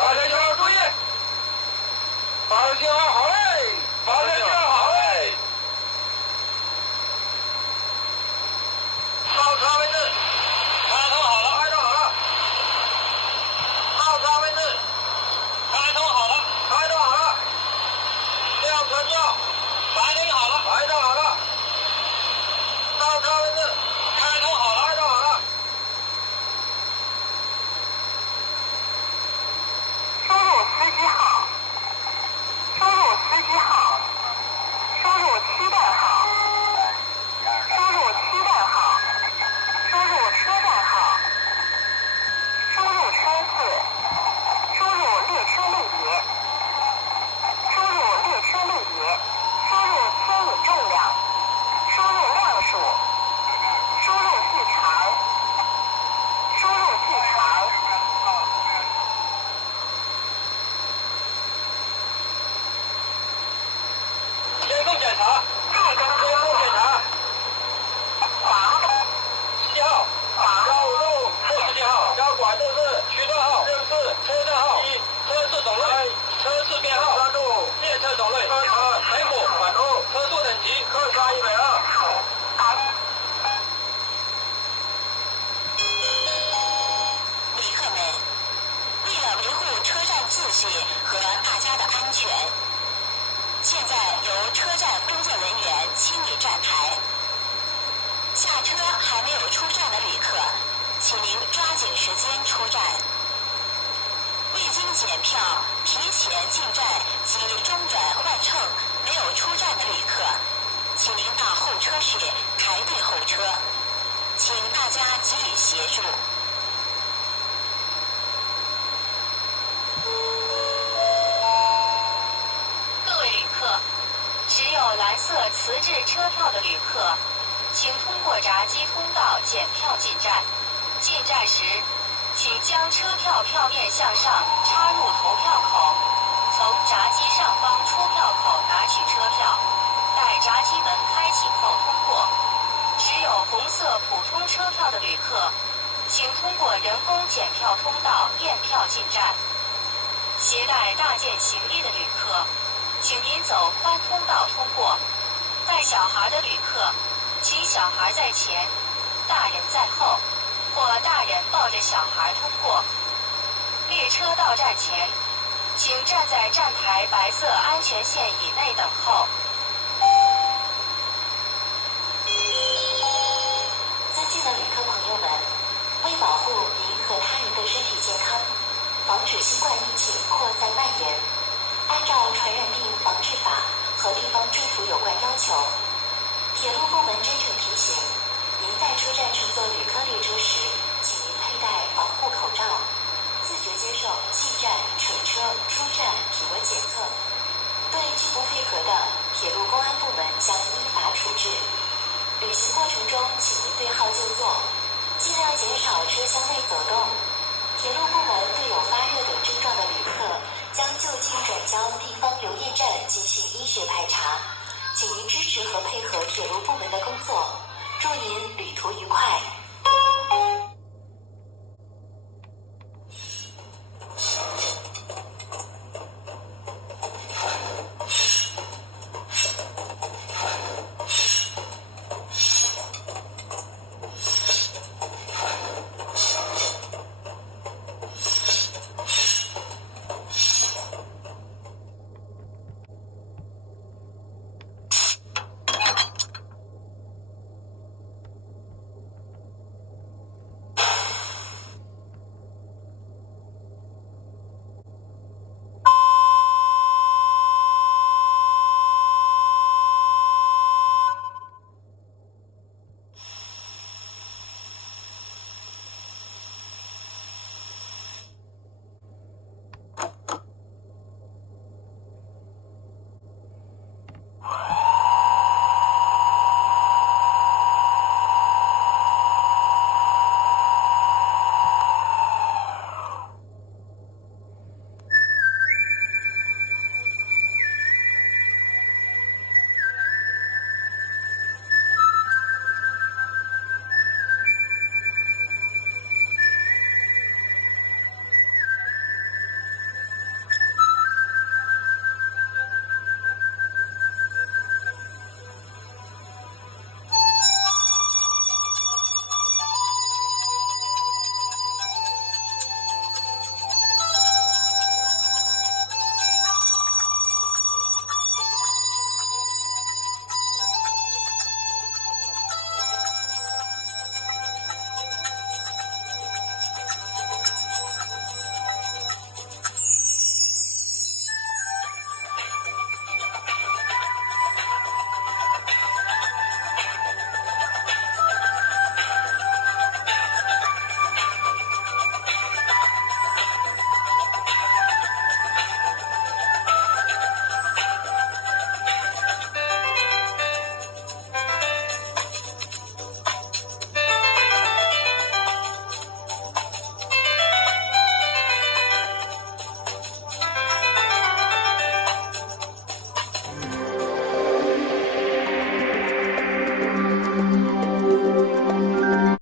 发车信号注意，发车信号好嘞，发车信号好嘞。倒车位置，开通好了，开通好了。倒车位置，开通好了，开通好了。吊车吊，排停好了，排停好了。倒车位置，开通好了，开通好了。输入司机号，输入司机号，输入区段号，输入区段号，输入车站号，输入车次，输入列车类别，输入列车类别，输入牵引重量，输入辆数，输入距长，输入距长。监控检查，监控检查。7号，15667号，交管正式区段号，正式车站号1，车次种类，车次编号3度，列车种类，M 缓后，车速等级客差120。旅客们，为了维护车站秩序和大家的安全，现在由车站工作人员清理站台。下车还没有出站的旅客，请您抓紧时间出站。未经检票、提前进站及中转换乘没有出站的旅客，请您到候车室排队候车，请大家给予协助。各位旅客，持有蓝色磁质车票的旅客，请通过闸机通道检票进站。进站时，请将车票票面向上插入投票口，从闸机上方出票口拿取车票，待闸机门开启后通过。持有红色普通车票的旅客，请通过人工检票通道验票进站。携带大件行李的旅客，请您走宽通道通过。带小孩的旅客，请小孩在前，大人在后，或大人抱着小孩通过。列车到站前，请站在站台白色安全线以内等候。尊敬的旅客朋友们，为保护您和他人的身体健康，防止新冠疫情扩散蔓延，按照传染病防治法和地方政府有关要求，铁路部门真诚提醒：您在车站乘坐旅客列车时，请您佩戴防护口罩，自觉接受进站、乘车、出站体温检测。对拒不配合的，铁路公安部门将依法处置。旅行过程中，请您对号就座，尽量减少车厢内走动。铁路部门对有发热等症状的旅客，将就近转交地方留医站进行医学排查。请您支持和配合铁路部门的工作，祝您旅途愉快。